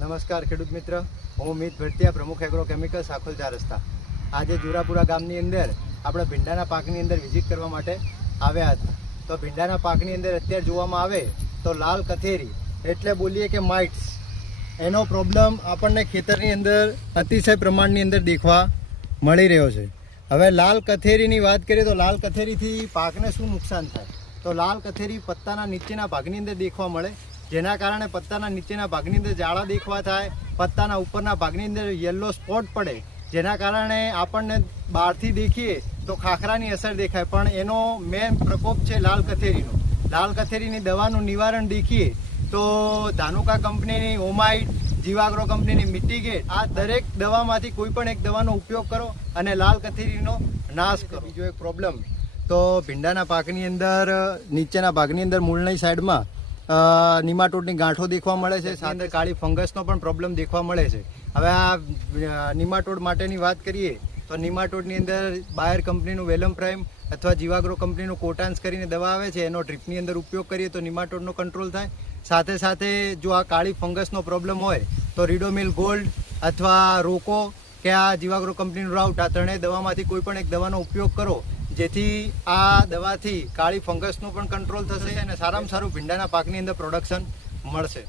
નમસ્કાર ખેડૂત મિત્ર, હું મિત ભરતિયા, પ્રમુખ એગ્રો કેમિકલ સાખોલ 4 રસ્તા. આજે જુરાપુરા ગામની અંદર આપણે ભીંડાના પાકની અંદર વિઝિટ કરવા માટે આવ્યા હતા. તો ભીંડાના પાકની અંદર અત્યારે જોવામાં આવે તો લાલ કથેરી એટલે બોલીએ કે માઇટ્સ, એનો પ્રોબ્લેમ આપણને ખેતરની અંદર અતિશય પ્રમાણની અંદર દેખવા મળી રહ્યો છે. હવે લાલ કથેરીની વાત કરીએ તો લાલ કથેરીથી પાકને શું નુકસાન થાય? તો લાલ કથેરી પત્તાના નીચેના ભાગની અંદર દેખવા મળે, જેના કારણે પત્તાના નીચેના ભાગની અંદર જાળા દેખવા થાય, પત્તાના ઉપરના ભાગની અંદર યલો સ્પોટ પડે, જેના કારણે આપણને બહારથી દેખીએ તો ખાખરાની અસર દેખાય, પણ એનો મેન પ્રકોપ છે લાલ કથેરીનો. લાલ કથેરીની દવાનું નિવારણ દેખીએ તો ધાનુકા કંપનીની ઓમાઇટ, જીવાગ્રો કંપનીની મિટિગેટ, આ દરેક દવામાંથી કોઈ પણ એક દવાનો ઉપયોગ કરો અને લાલ કથેરીનો નાશ કરો. બીજો એક પ્રોબ્લેમ તો ભીંડાના પાકની અંદર નીચેના ભાગની અંદર મૂળની સાઈડમાં નિમાટોડની ગાંઠો દેખવા મળે છે, સાથે કાળી ફંગસનો પણ પ્રોબ્લેમ દેખવા મળે છે. હવે આ નિમાટોડ માટેની વાત કરીએ તો નિમાટોડની અંદર બાયર કંપનીનું વેલમ પ્રાઇમ અથવા જીવાગ્રો કંપનીનું કોટાન્સ કરીને દવા આવે છે, એનો ડ્રીપની અંદર ઉપયોગ કરીએ તો નિમાટોડનો કંટ્રોલ થાય. સાથે સાથે જો આ કાળી ફંગસનો પ્રોબ્લેમ હોય તો રીડોમિલ ગોલ્ડ અથવા રોકો કે આ જીવાગ્રો કંપનીનું રાઉટ, આ ત્રણેય દવામાંથી કોઈ પણ એક દવાનો ઉપયોગ કરો, જેથી આ દવાથી કાળી ફંગસનો પણ કંટ્રોલ થશે અને સારામાં સારું ભીંડાના પાકની અંદર પ્રોડક્શન મળશે.